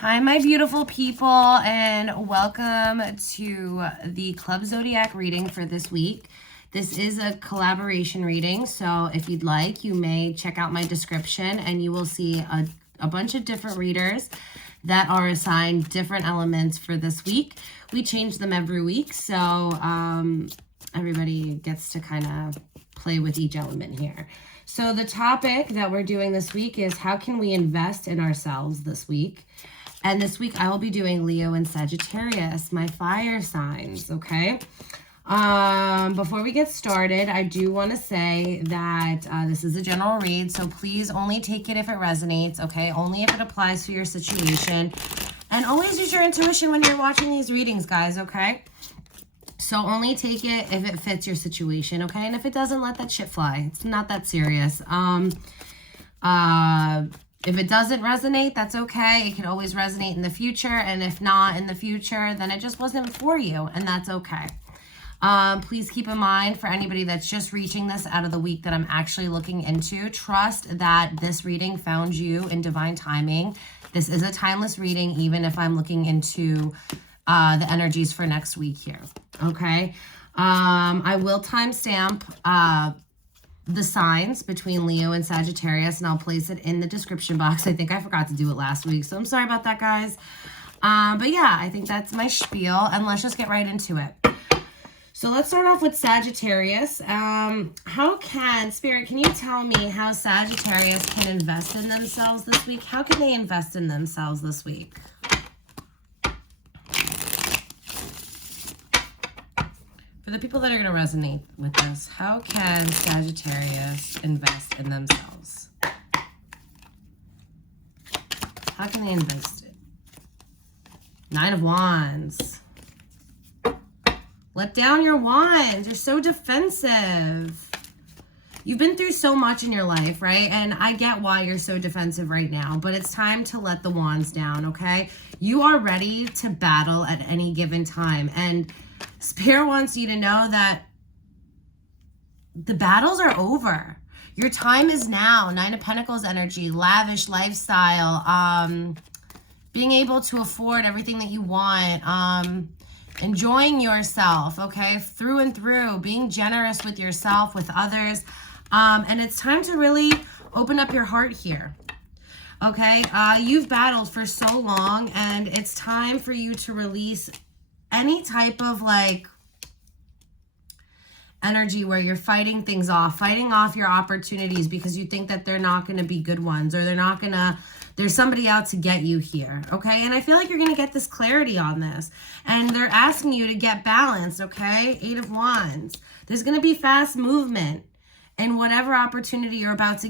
Hi, my beautiful people, and welcome to the Club Zodiac reading for this week. This is a collaboration reading, so if you'd like, you may check out my description and you will see a bunch of different readers that are assigned different elements for this week. We change them every week, so everybody gets to kind of play with each element here. So the topic that we're doing this week is how can we invest in ourselves this week? And this week I will be doing Leo and Sagittarius, my fire signs, okay? Before we get started, I do want to say that this is a general read, so please only take it if it resonates, okay? Only if it applies to your situation. And always use your intuition when you're watching these readings, guys, okay? So only take it if it fits your situation, okay? And if it doesn't, let that shit fly. It's not that serious. If it doesn't resonate, that's okay. It can always resonate in the future. And if not in the future, then it just wasn't for you. And that's okay. Please keep in mind for anybody that's just reaching this out of the week that I'm actually looking into, trust that this reading found you in divine timing. This is a timeless reading, even if I'm looking into the energies for next week here. Okay. I will timestamp the signs between Leo and Sagittarius, and I'll place it in the description box. I think I forgot to do it last week, so I'm sorry about that, guys. But yeah, I think that's my spiel, and let's just get right into it. So let's start off with Sagittarius. How can, Spirit, can you tell me how Sagittarius can invest in themselves this week? How can they invest in themselves this week? For the people that are going to resonate with this, how can Sagittarius invest in themselves? How can they invest it? 9 of Wands. Let down your wands. You're so defensive. You've been through so much in your life, right? And I get why you're so defensive right now, but it's time to let the wands down, okay? You are ready to battle at any given time. And Spirit wants you to know that the battles are over. Your time is now. 9 of Pentacles energy, lavish lifestyle, being able to afford everything that you want, enjoying yourself, okay, through and through, being generous with yourself, with others. And it's time to really open up your heart here. Okay, you've battled for so long, and it's time for you to release any type of like energy where you're fighting things off, fighting off your opportunities because you think that they're not going to be good ones, or there's somebody out to get you here, okay? And I feel like you're going to get this clarity on this, and they're asking you to get balanced, okay? 8 of Wands. There's going to be fast movement in whatever opportunity you're about to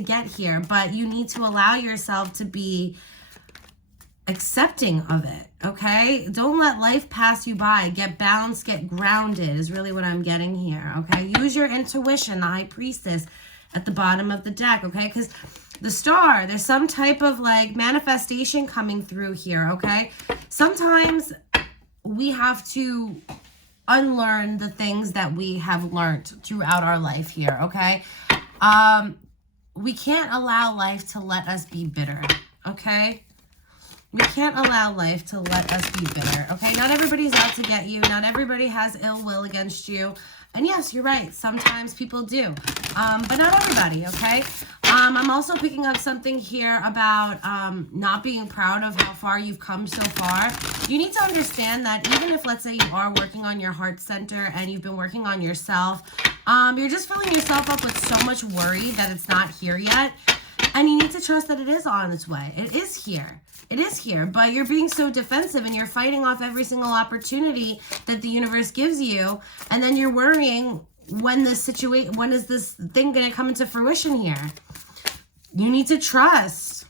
get here, but you need to allow yourself to be accepting of it, okay? Don't let life pass you by. Get balanced, get grounded is really what I'm getting here, okay? Use your intuition, the High Priestess at the bottom of the deck, okay? Because the Star, there's some type of like manifestation coming through here, okay? Sometimes we have to unlearn the things that we have learned throughout our life here, okay? We can't allow life to let us be bitter, okay? We can't allow life to let us be bitter, okay? Not everybody's out to get you. Not everybody has ill will against you. And yes, you're right. Sometimes people do, but not everybody, okay? I'm also picking up something here about not being proud of how far you've come so far. You need to understand that even if, let's say, you are working on your heart center and you've been working on yourself, you're just filling yourself up with so much worry that it's not here yet. And you need to trust that it is on its way. It is here. It is here, but you're being so defensive and you're fighting off every single opportunity that the universe gives you. And then you're worrying when is this thing going to come into fruition here? You need to trust.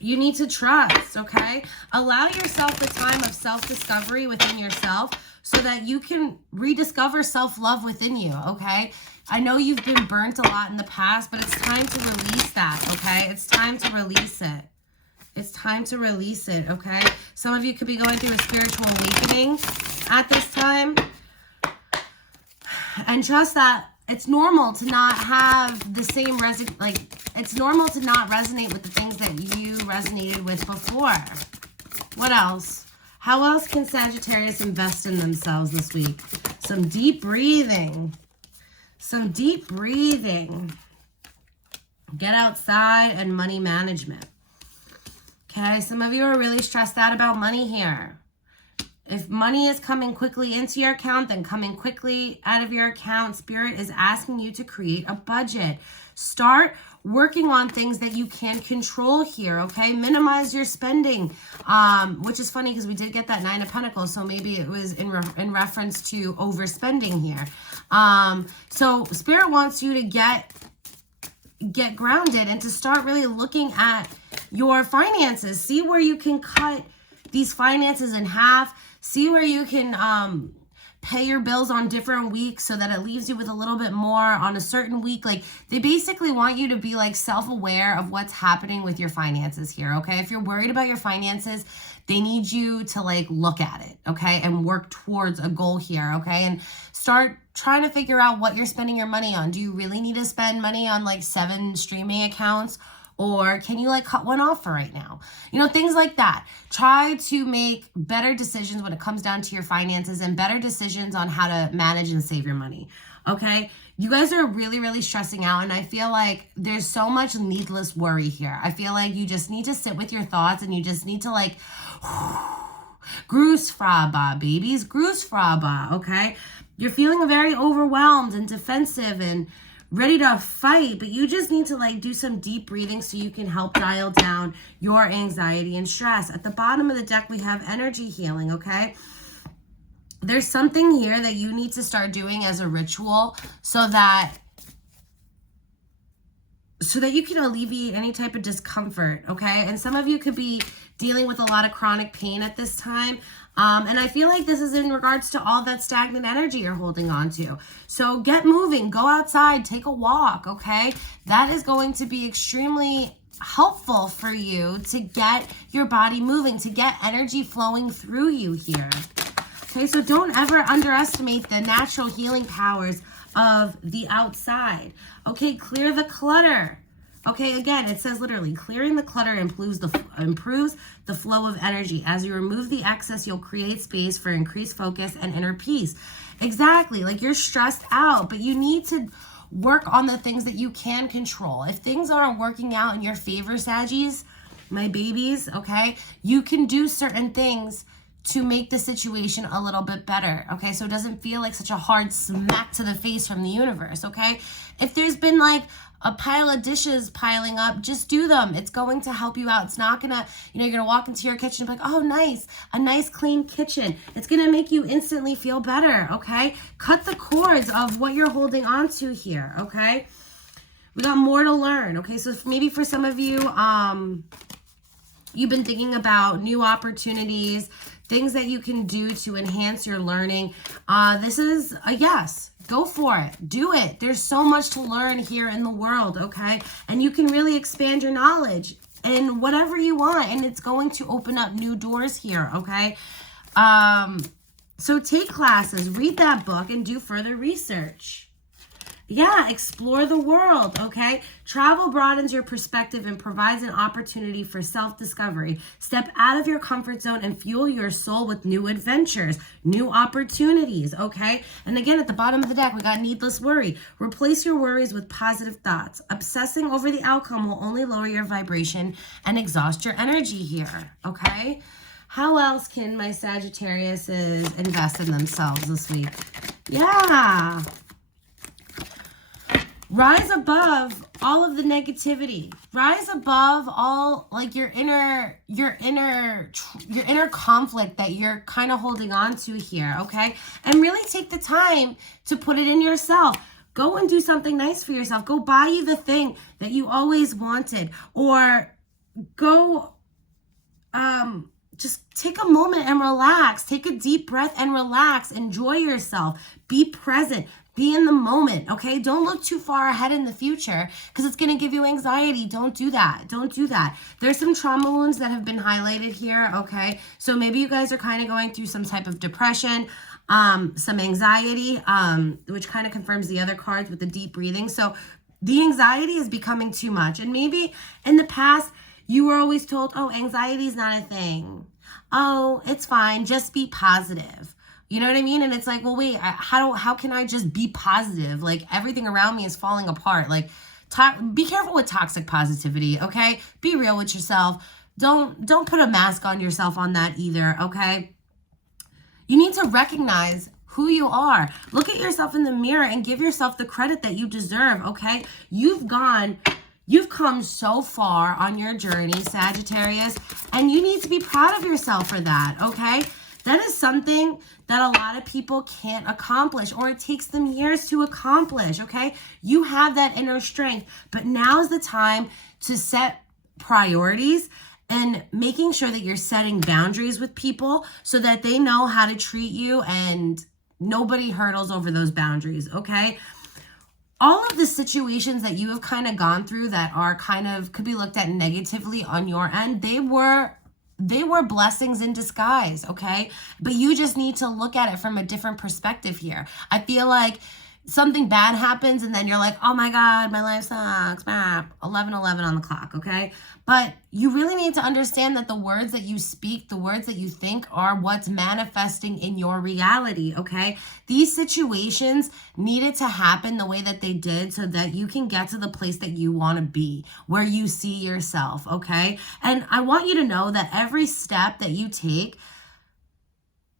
You need to trust, okay? Allow yourself the time of self-discovery within yourself so that you can rediscover self-love within you, okay? I know you've been burnt a lot in the past, but it's time to release that, okay? It's time to release it. It's time to release it, okay? Some of you could be going through a spiritual awakening at this time. And trust that it's normal to not have the same it's normal to not resonate with the things that you resonated with before. What else? How else can Sagittarius invest in themselves this week? Some deep breathing. Some deep breathing. Get outside and money management. Okay, some of you are really stressed out about money here. If money is coming quickly into your account, then coming quickly out of your account, Spirit is asking you to create a budget. Start working on things that you can control here, okay? Minimize your spending, which is funny because we did get that Nine of Pentacles, so maybe it was in reference to overspending here. So Spirit wants you to get grounded and to start really looking at your finances. See where you can cut these finances in half. See where you can pay your bills on different weeks so that it leaves you with a little bit more on a certain week. Like, they basically want you to be like self-aware of what's happening with your finances here, okay? If you're worried about your finances, they need you to like look at it, okay? And work towards a goal here, okay? And start trying to figure out what you're spending your money on. Do you really need to spend money on like 7 streaming accounts? Or can you like cut one off for right now? You know, things like that. Try to make better decisions when it comes down to your finances and better decisions on how to manage and save your money. Okay? You guys are really, really stressing out. And I feel like there's so much needless worry here. I feel like you just need to sit with your thoughts and you just need to like, Groesfraba, babies. Groesfraba, okay? You're feeling very overwhelmed and defensive and ready to fight, but you just need to like do some deep breathing so you can help dial down your anxiety and stress. At the bottom of the deck, we have energy healing, okay? There's something here that you need to start doing as a ritual so that you can alleviate any type of discomfort, okay? And some of you could be dealing with a lot of chronic pain at this time. And I feel like this is in regards to all that stagnant energy you're holding on to. So get moving, go outside, take a walk, okay? That is going to be extremely helpful for you to get your body moving, to get energy flowing through you here. Okay, so don't ever underestimate the natural healing powers of the outside. Okay, clear the clutter. Okay, again, it says literally, clearing the clutter improves the flow of energy. As you remove the excess, you'll create space for increased focus and inner peace. Exactly, like you're stressed out, but you need to work on the things that you can control. If things aren't working out in your favor, Saggies, my babies, okay, you can do certain things to make the situation a little bit better, okay? So it doesn't feel like such a hard smack to the face from the universe, okay? If there's been like a pile of dishes piling up, just do them. It's going to help you out. It's not gonna, you're gonna walk into your kitchen and be like, oh, nice, a nice clean kitchen. It's gonna make you instantly feel better, okay? Cut the cords of what you're holding on to here, okay? We got more to learn, okay? So maybe for some of you, you've been thinking about new opportunities, things that you can do to enhance your learning. This is a yes. Go for it. Do it. There's so much to learn here in the world, okay? And you can really expand your knowledge in whatever you want, and it's going to open up new doors here, okay? So take classes, read that book, and do further research. Yeah, explore the world, okay? Travel broadens your perspective and provides an opportunity for self-discovery. Step out of your comfort zone and fuel your soul with new adventures, new opportunities, okay? And again, at the bottom of the deck, we got needless worry. Replace your worries with positive thoughts. Obsessing over the outcome will only lower your vibration and exhaust your energy here, okay? How else can my Sagittariuses invest in themselves this week? Yeah. Rise above all of the negativity. Rise above all like your inner conflict that you're kind of holding on to here, okay? And really take the time to put it in yourself. Go and do something nice for yourself. Go buy you the thing that you always wanted, or go just take a moment and relax. Take a deep breath and relax. Enjoy yourself. Be present. Be in the moment, okay? Don't look too far ahead in the future because it's going to give you anxiety. Don't do that. Don't do that. There's some trauma wounds that have been highlighted here, okay? So maybe you guys are kind of going through some type of depression, some anxiety, which kind of confirms the other cards with the deep breathing. So the anxiety is becoming too much. And maybe in the past, You were always told, oh, anxiety is not a thing. Oh, it's fine. Just be positive. You know what I mean? And it's like, well, wait, how can I just be positive? Like, everything around me is falling apart. Like, be careful with toxic positivity, okay? Be real with yourself. Don't put a mask on yourself on that either, okay? You need to recognize who you are. Look at yourself in the mirror and give yourself the credit that you deserve, okay? You've come so far on your journey, Sagittarius, and you need to be proud of yourself for that, okay? That is something that a lot of people can't accomplish, or it takes them years to accomplish, okay? You have that inner strength, but now is the time to set priorities and making sure that you're setting boundaries with people so that they know how to treat you and nobody hurdles over those boundaries, okay? All of the situations that you have kind of gone through that are kind of could be looked at negatively on your end, they were blessings in disguise, okay? But you just need to look at it from a different perspective here. I feel like something bad happens and then you're like, oh my God, my life sucks. 11:11 on the clock, okay? But you really need to understand that the words that you speak, the words that you think are what's manifesting in your reality, okay? These situations needed to happen the way that they did so that you can get to the place that you want to be, where you see yourself, okay? And I want you to know that every step that you take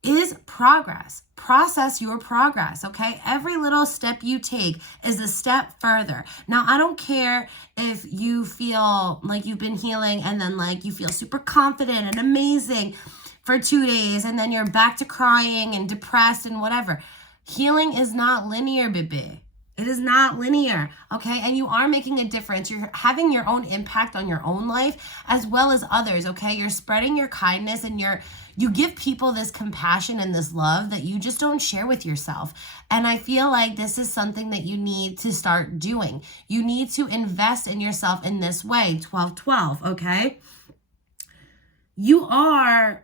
is progress. Process your progress, okay? Every little step you take is a step further. Now, I don't care if you feel like you've been healing and then like you feel super confident and amazing for 2 days and then you're back to crying and depressed and whatever. Healing is not linear, baby. It is not linear, okay? And you are making a difference. You're having your own impact on your own life as well as others, okay? You're spreading your kindness and you give people this compassion and this love that you just don't share with yourself. And I feel like this is something that you need to start doing. You need to invest in yourself in this way, 12-12, okay? You are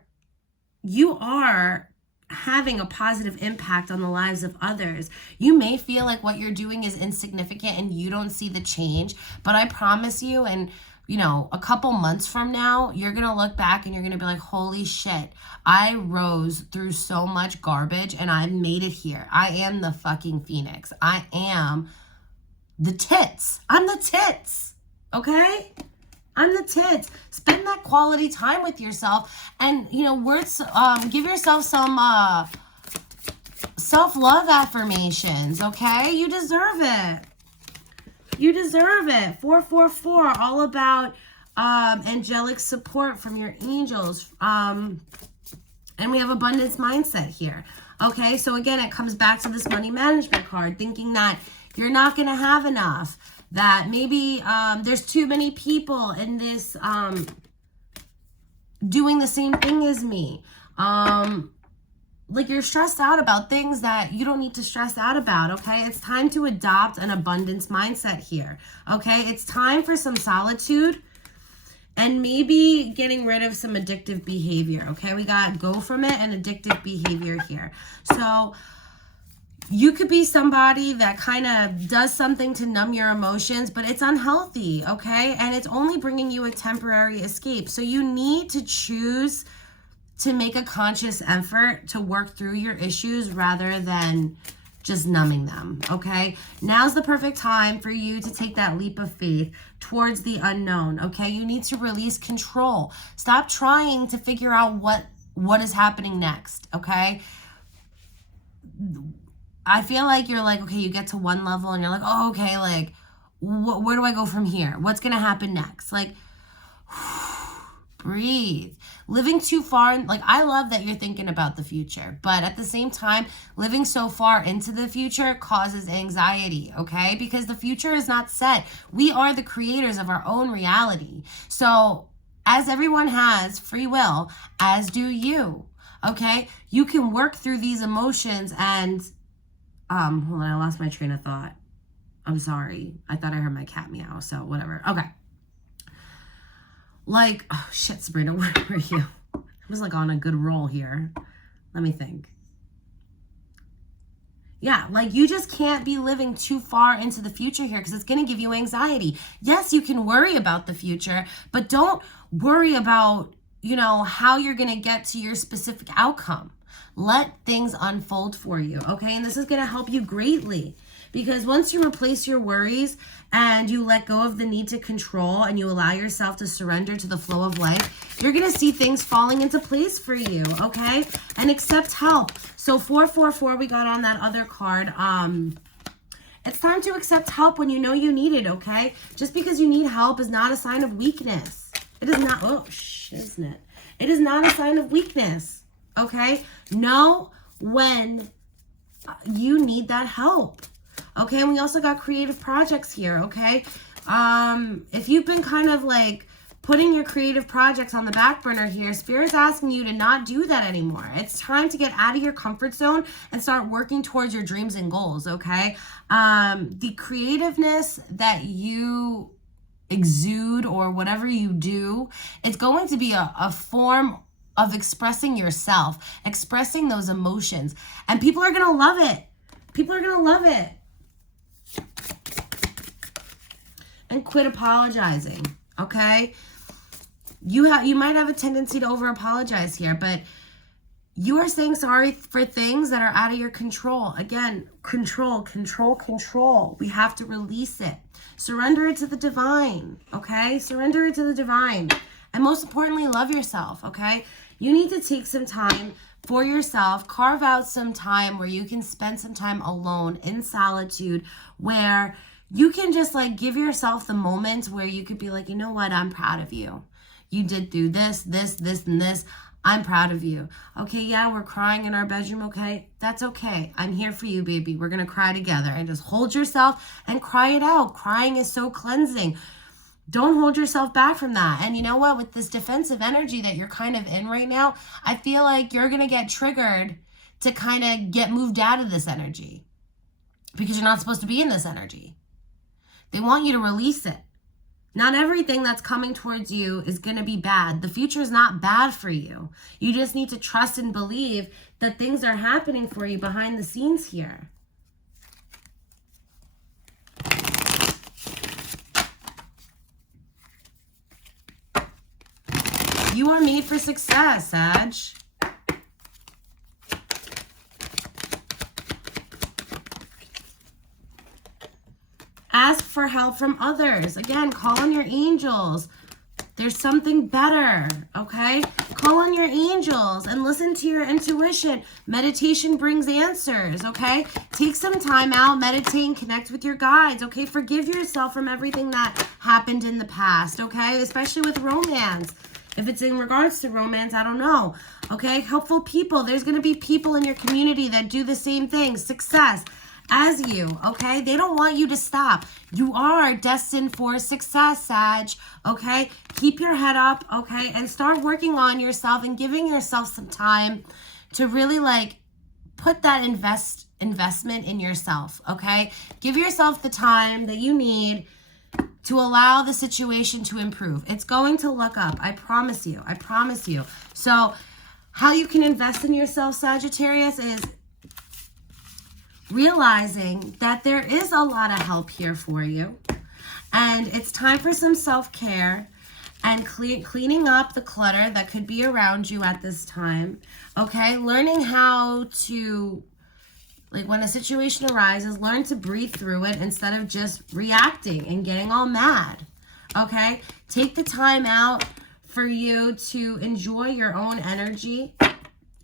having a positive impact on the lives of others. You may feel like what you're doing is insignificant and you don't see the change, but I promise you, and a couple months from now, you're going to look back and you're going to be like, holy shit, I rose through so much garbage and I made it here. I am the fucking phoenix. I am the tits. I'm the tits. Okay? I'm the tits. Spend that quality time with yourself and, give yourself some self-love affirmations, okay? You deserve it. You deserve it. 444, all about angelic support from your angels. And we have abundance mindset here. Okay, so again, it comes back to this money management card, thinking that you're not going to have enough, that maybe there's too many people in this doing the same thing as me. Like you're stressed out about things that you don't need to stress out about, okay? It's time to adopt an abundance mindset here, okay? It's time for some solitude and maybe getting rid of some addictive behavior, okay? We got go from it and addictive behavior here. So you could be somebody that kind of does something to numb your emotions, but it's unhealthy, okay? And it's only bringing you a temporary escape. So you need to choose to make a conscious effort to work through your issues rather than just numbing them, okay? Now's the perfect time for you to take that leap of faith towards the unknown, okay? You need to release control. Stop trying to figure out what is happening next, okay? I feel like you're like, okay, you get to one level and you're like, oh, okay, like, where do I go from here? What's going to happen next? Like, breathe. Living too far, like I love that you're thinking about the future, but at the same time, living so far into the future causes anxiety, okay? Because the future is not set. We are the creators of our own reality. So as everyone has free will, as do you, okay? You can work through these emotions and, hold on, I lost my train of thought. I'm sorry. I thought I heard my cat meow, so whatever. Okay. Like, oh shit, Sabrina, where were you? I was like on a good roll here. Let me think. Yeah, like you just can't be living too far into the future here because it's going to give you anxiety. Yes, you can worry about the future, but don't worry about, you know, how you're going to get to your specific outcome. Let things unfold for you, okay? And this is going to help you greatly because once you replace your worries and you let go of the need to control and you allow yourself to surrender to the flow of life, you're going to see things falling into place for you, okay? And accept help. So 444 we got on that other card. It's time to accept help when you know you need it, okay? Just because you need help is not a sign of weakness. It is not, oh, isn't it? It is not a sign of weakness, okay? Know when you need that help. Okay, and we also got creative projects here, okay? If you've been kind of like putting your creative projects on the back burner here, Spirit's asking you to not do that anymore. It's time to get out of your comfort zone and start working towards your dreams and goals, okay? The creativeness that you exude or whatever you do, it's going to be a form of expressing yourself, expressing those emotions, and people are going to love it. People are going to love it. And quit apologizing, okay? You might have a tendency to over apologize here, but you are saying sorry for things that are out of your control. Again, control. We have to release it. Surrender it to the divine, okay? Surrender it to the divine. And most importantly, love yourself, okay? You need to take some time for yourself. Carve out some time where you can spend some time alone in solitude, where you can just like give yourself the moments where you could be like, you know what? I'm proud of you. You did through this, and this. I'm proud of you. Okay, yeah, we're crying in our bedroom, okay? That's okay. I'm here for you, baby. We're going to cry together. And just hold yourself and cry it out. Crying is so cleansing. Don't hold yourself back from that. And you know what? With this defensive energy that you're kind of in right now, I feel like you're going to get triggered to kind of get moved out of this energy because you're not supposed to be in this energy. They want you to release it. Not everything that's coming towards you is going to be bad. The future is not bad for you. You just need to trust and believe that things are happening for you behind the scenes here. You are made for success, Sag. Ask for help from others. Again, call on your angels. There's something better, okay? Call on your angels and listen to your intuition. Meditation brings answers, okay? Take some time out, meditate, and connect with your guides, okay? Forgive yourself from everything that happened in the past, okay? Especially with romance. If it's in regards to romance, I don't know, okay? Helpful people. There's going to be people in your community that do the same thing. Success. As you, okay? They don't want you to stop. You are destined for success, Sag, okay? Keep your head up, okay? And start working on yourself and giving yourself some time to really, like, put that investment in yourself, okay? Give yourself the time that you need to allow the situation to improve. It's going to look up. I promise you. I promise you. So how you can invest in yourself, Sagittarius, is realizing that there is a lot of help here for you, and it's time for some self-care and cleaning up the clutter that could be around you at this time, okay? Learning how to, like, when a situation arises, learn to breathe through it instead of just reacting and getting all mad, okay? Take the time out for you to enjoy your own energy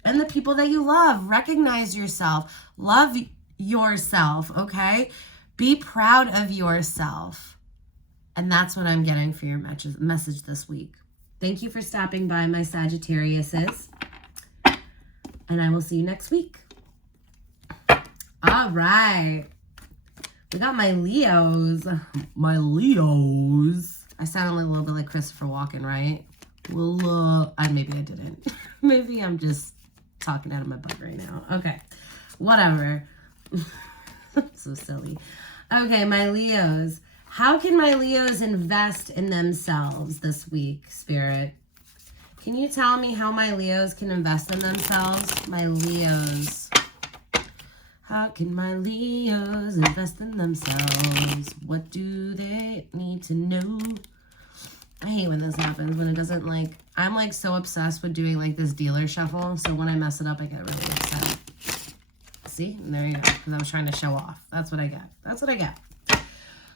and the people that you love. Recognize yourself. Love yourself, okay? Be proud of yourself. And that's what I'm getting for your message this week. Thank you for stopping by, my Sagittariuses. And I will see you next week. All right. We got my Leos. My Leos. I sounded a little bit like Christopher Walken, right? Well, maybe I didn't. Maybe I'm just talking out of my butt right now. Okay. Whatever. So silly. Okay, my Leos. How can my Leos invest in themselves this week, Spirit? Can you tell me how my Leos can invest in themselves? My Leos. How can my Leos invest in themselves? What do they need to know? I hate when this happens, when it doesn't like, I'm like so obsessed with doing like this dealer shuffle. So when I mess it up, I get really upset. See, and there you go, because I was trying to show off. That's what I get. That's what I get.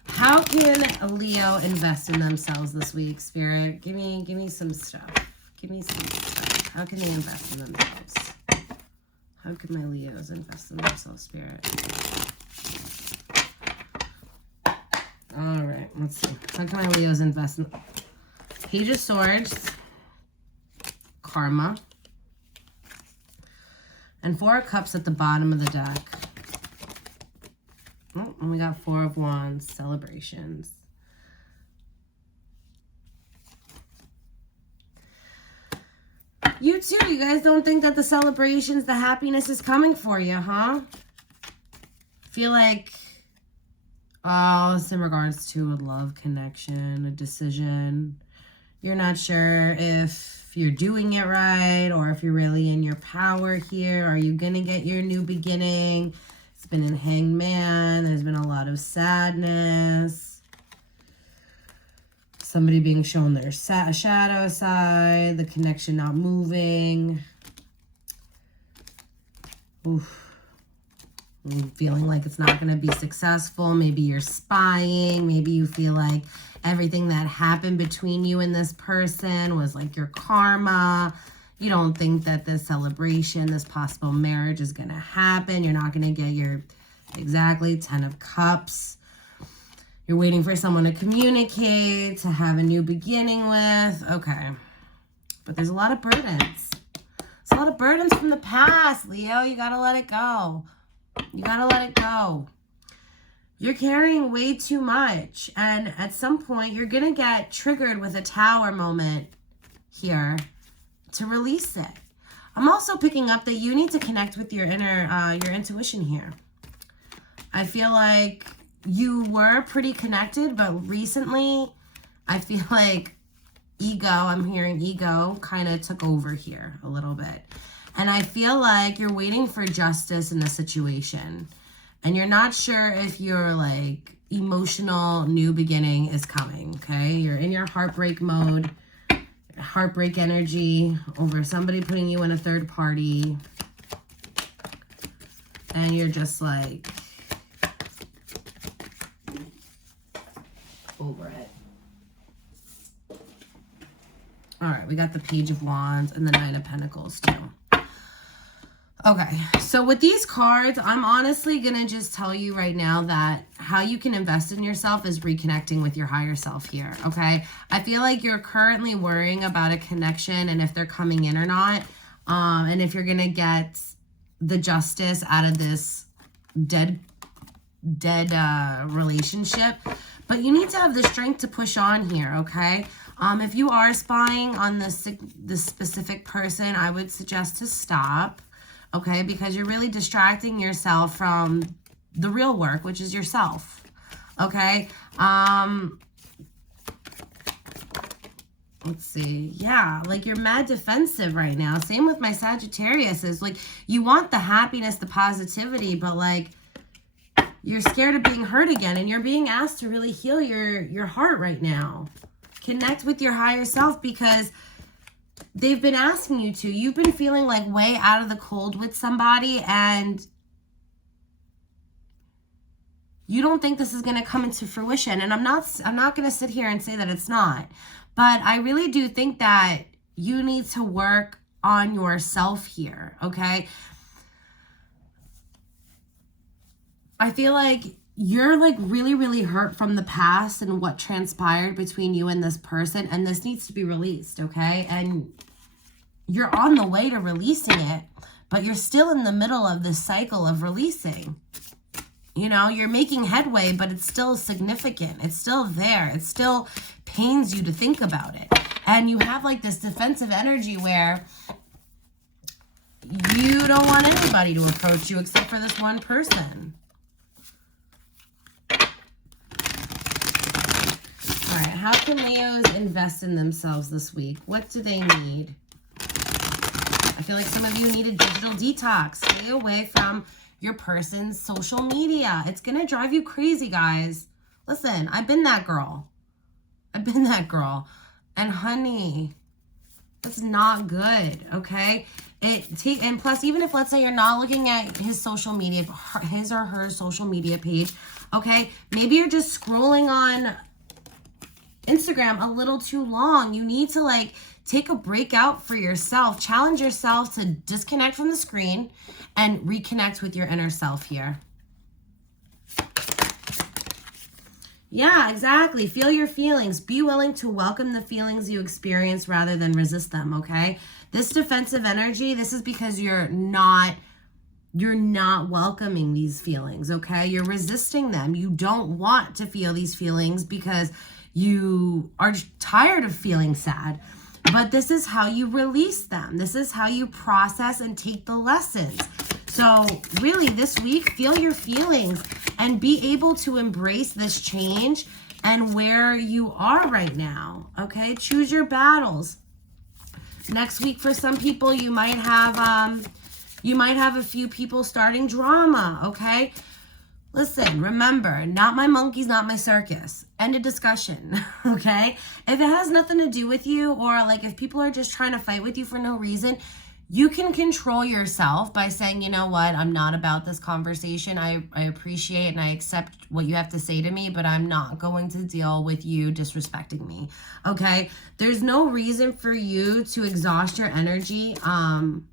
How can a Leo invest in themselves this week, Spirit? Give me some stuff. Give me some stuff. How can they invest in themselves? How can my Leos invest in themselves, Spirit? All right, let's see. How can my Leos invest in... Page of Swords, Karma, and Four of Cups at the bottom of the deck. Oh, and we got Four of Wands, Celebrations. You too, you guys don't think that the celebrations, the happiness is coming for you, huh? Feel like, oh, it's in regards to a love connection, a decision. You're not sure if you're doing it right or if you're really in your power here. Are you going to get your new beginning? It's been in Hanged Man. There's been a lot of sadness. Somebody being shown their shadow side. The connection not moving. Oof. Feeling like it's not going to be successful. Maybe you're spying. Maybe you feel like everything that happened between you and this person was like your karma. You don't think that this celebration, this possible marriage is going to happen. You're not going to get your, exactly, 10 of Cups. You're waiting for someone to communicate, to have a new beginning with. Okay. But there's a lot of burdens. There's a lot of burdens from the past, Leo. You got to let it go. You got to let it go. You're carrying way too much. And at some point, you're going to get triggered with a Tower moment here to release it. I'm also picking up that you need to connect with your your intuition here. I feel like you were pretty connected, but recently, I feel like I'm hearing ego kind of took over here a little bit. And I feel like you're waiting for justice in the situation. And you're not sure if your like emotional new beginning is coming, okay? You're in your heartbreak mode, heartbreak energy over somebody putting you in a third party. And you're just like over it. All right, we got the Page of Wands and the Nine of Pentacles too. Okay, so with these cards, I'm honestly going to just tell you right now that how you can invest in yourself is reconnecting with your higher self here, okay? I feel like you're currently worrying about a connection and if they're coming in or not, and if you're going to get the justice out of this dead relationship. But you need to have the strength to push on here, okay? If you are spying on this specific person, I would suggest to stop. Okay, because you're really distracting yourself from the real work, which is yourself. Okay, let's see. Yeah, like you're mad defensive right now. Same with my Sagittarius. Is like you want the happiness, the positivity, but like you're scared of being hurt again, and you're being asked to really heal your heart right now. Connect with your higher self because they've been asking you to. You've been feeling like way out of the cold with somebody and you don't think this is going to come into fruition. And I'm not going to sit here and say that it's not. But I really do think that you need to work on yourself here, okay? I feel like you're like really, really hurt from the past and what transpired between you and this person. And this needs to be released, okay? And you're on the way to releasing it, but you're still in the middle of this cycle of releasing. You know, you're making headway, but it's still significant. It's still there. It still pains you to think about it. And you have like this defensive energy where you don't want anybody to approach you except for this one person. All right, how can Leos invest in themselves this week? What do they need? I feel like some of you need a digital detox. Stay away from your person's social media. It's going to drive you crazy, guys. Listen, I've been that girl. I've been that girl. And honey, that's not good, okay? And plus, even if, let's say, you're not looking at his social media, his or her social media page, okay? Maybe you're just scrolling on Instagram a little too long. You need to, like, take a break out for yourself. Challenge yourself to disconnect from the screen and reconnect with your inner self here. Yeah, exactly. Feel your feelings. Be willing to welcome the feelings you experience rather than resist them, okay? This defensive energy, this is because you're not welcoming these feelings, okay? You're resisting them. You don't want to feel these feelings because you are tired of feeling sad. But this is how you release them. This is how you process and take the lessons. So really this week, feel your feelings and be able to embrace this change and where you are right now, okay? Choose your battles. Next week for some people, you might have a few people starting drama, okay? Listen, remember, not my monkeys, not my circus. End of discussion, okay? If it has nothing to do with you, or like if people are just trying to fight with you for no reason, you can control yourself by saying, you know what, I'm not about this conversation. I appreciate and I accept what you have to say to me, but I'm not going to deal with you disrespecting me, okay? There's no reason for you to exhaust your energy on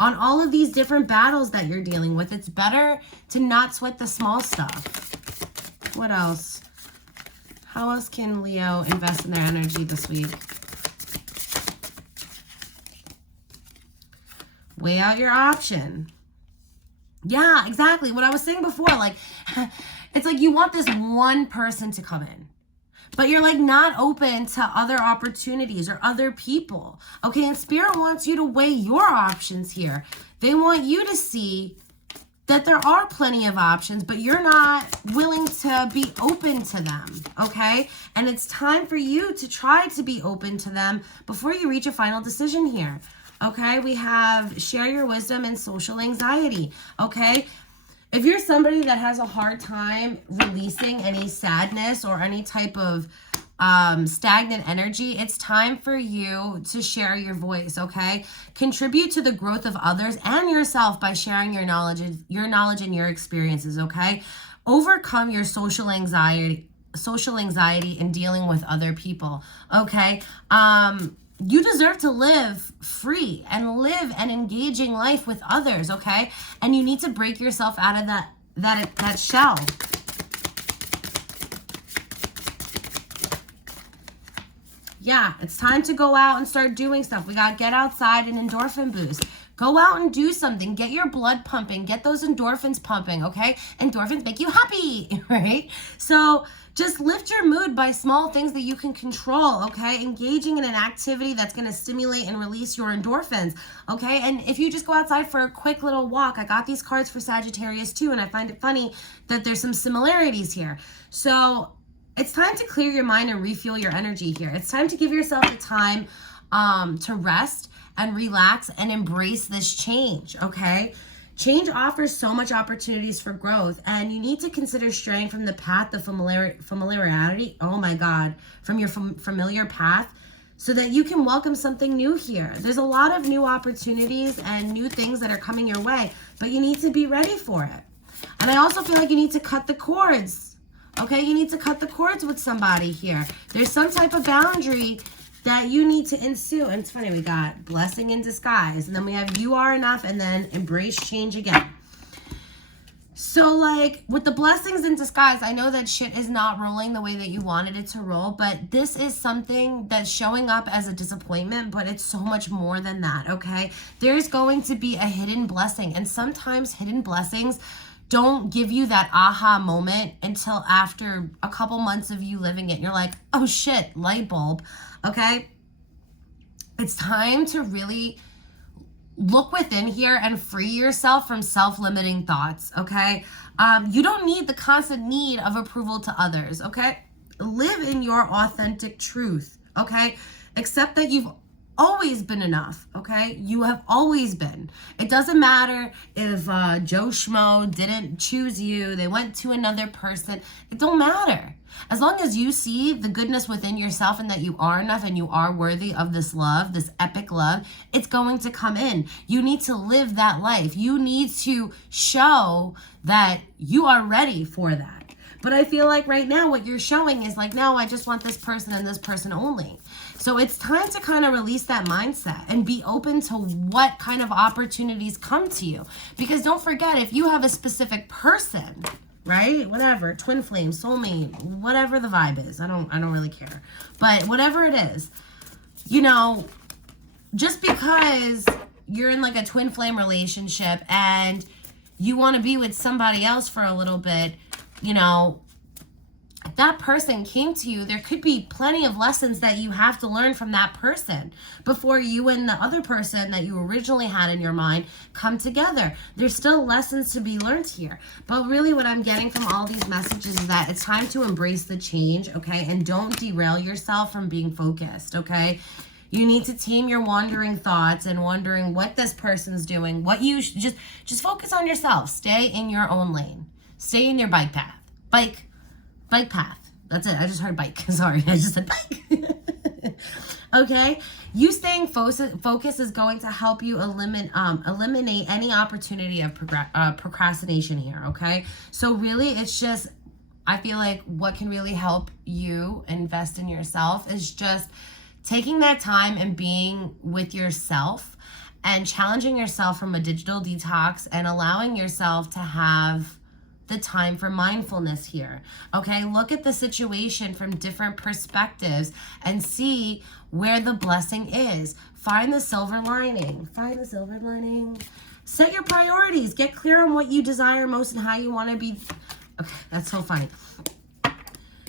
all of these different battles that you're dealing with. It's better to not sweat the small stuff. What else? How else can Leo invest in their energy this week? Weigh out your option. Yeah, exactly. What I was saying before, like, it's like you want this one person to come in, but you're like not open to other opportunities or other people. Okay, and Spirit wants you to weigh your options here. They want you to see that there are plenty of options, but you're not willing to be open to them, okay? And it's time for you to try to be open to them before you reach a final decision here, okay? We have share your wisdom and social anxiety, okay? If you're somebody that has a hard time releasing any sadness or any type of stagnant energy, it's time for you to share your voice, okay? Contribute to the growth of others and yourself by sharing your knowledge and your experiences, okay? Overcome your social anxiety in dealing with other people, okay? You deserve to live free and live an engaging life with others, okay? And you need to break yourself out of that shell. Yeah, it's time to go out and start doing stuff. We got to get outside and endorphin boost. Go out and do something. Get your blood pumping. Get those endorphins pumping, okay? Endorphins make you happy, right? So just lift your mood by small things that you can control, okay? Engaging in an activity that's going to stimulate and release your endorphins, okay? And if you just go outside for a quick little walk, I got these cards for Sagittarius too, and I find it funny that there's some similarities here. So it's time to clear your mind and refuel your energy here. It's time to give yourself the time to rest and relax and embrace this change, okay? Change offers so much opportunities for growth, and you need to consider straying from the path of familiarity, oh my God, from your familiar path, so that you can welcome something new here. There's a lot of new opportunities and new things that are coming your way, but you need to be ready for it. And I also feel like you need to cut the cords. Okay, you need to cut the cords with somebody here. There's some type of boundary that you need to ensue. And it's funny, we got blessing in disguise. And then we have you are enough and then embrace change again. So like with the blessings in disguise, I know that shit is not rolling the way that you wanted it to roll. But this is something that's showing up as a disappointment. But it's so much more than that, okay? There's going to be a hidden blessing. And sometimes hidden blessings don't give you that aha moment until after a couple months of you living it. You're like, oh shit, light bulb, okay? It's time to really look within here and free yourself from self-limiting thoughts, okay? You don't need the constant need of approval to others, okay? Live in your authentic truth, okay? Accept that you've always been enough, okay? You have always been. It doesn't matter if Joe Schmo didn't choose you, they went to another person. It don't matter. As long as you see the goodness within yourself and that you are enough and you are worthy of this love, this epic love, it's going to come in. You need to live that life. You need to show that you are ready for that. But I feel like right now what you're showing is like, no, I just want this person and this person only. So it's time to kind of release that mindset and be open to what kind of opportunities come to you. Because don't forget, if you have a specific person, right? Whatever, twin flame, soulmate, whatever the vibe is. I don't really care. But whatever it is, you know, just because you're in like a twin flame relationship and you want to be with somebody else for a little bit, you know, if that person came to you, there could be plenty of lessons that you have to learn from that person before you and the other person that you originally had in your mind come together. There's still lessons to be learned here. But really what I'm getting from all these messages is that it's time to embrace the change, okay? And don't derail yourself from being focused, okay? You need to tame your wandering thoughts and wondering what this person's doing, what you just focus on yourself. Stay in your own lane. Stay in your bike path. Bike path. That's it. I just heard bike. Sorry, I just said bike. Okay? You staying focused is going to help you eliminate any opportunity of procrastination here, okay? So really, it's just, I feel like what can really help you invest in yourself is just taking that time and being with yourself and challenging yourself from a digital detox and allowing yourself to have the time for mindfulness here. Okay, look at the situation from different perspectives and see where the blessing is. Find the silver lining. Find the silver lining. Set your priorities. Get clear on what you desire most and how you want to be. Okay, that's so funny.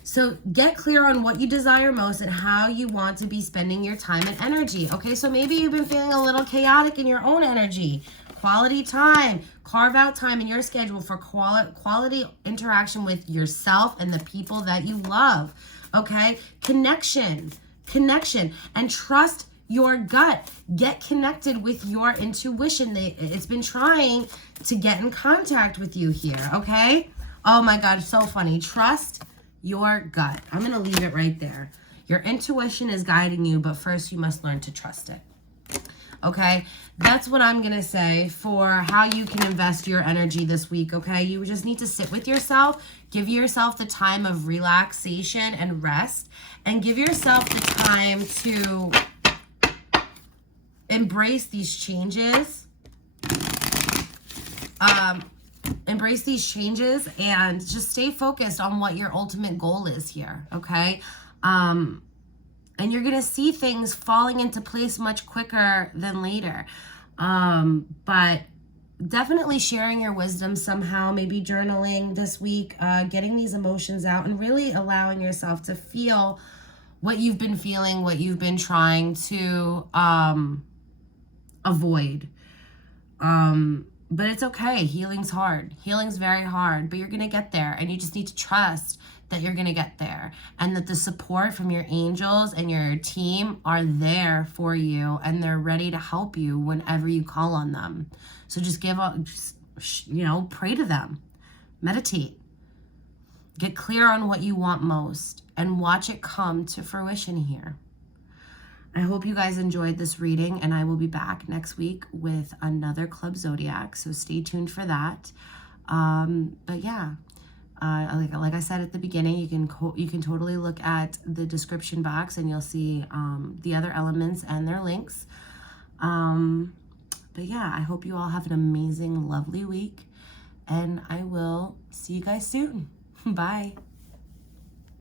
So get clear on what you desire most and how you want to be spending your time and energy. Okay, so maybe you've been feeling a little chaotic in your own energy. Quality time. Carve out time in your schedule for quality interaction with yourself and the people that you love. Okay? Connection. And trust your gut. Get connected with your intuition. It's been trying to get in contact with you here. Okay? Oh my God, so funny. Trust your gut. I'm going to leave it right there. Your intuition is guiding you, but first you must learn to trust it. Okay, that's what I'm going to say for how you can invest your energy this week, okay? You just need to sit with yourself, give yourself the time of relaxation and rest, and give yourself the time to embrace these changes. Embrace these changes and just stay focused on what your ultimate goal is here, okay? And you're going to see things falling into place much quicker than later. But definitely sharing your wisdom somehow, maybe journaling this week, getting these emotions out and really allowing yourself to feel what you've been feeling, what you've been trying to avoid. But it's okay. Healing's hard. Healing's very hard, but you're going to get there and you just need to trust that you're going to get there and that the support from your angels and your team are there for you and they're ready to help you whenever you call on them. So just pray to them, meditate, get clear on what you want most and watch it come to fruition here. I hope you guys enjoyed this reading and I will be back next week with another Club Zodiac. So stay tuned for that. But yeah. Like I said at the beginning, you can totally look at the description box and you'll see the other elements and their links. But yeah, I hope you all have an amazing, lovely week, and I will see you guys soon. Bye.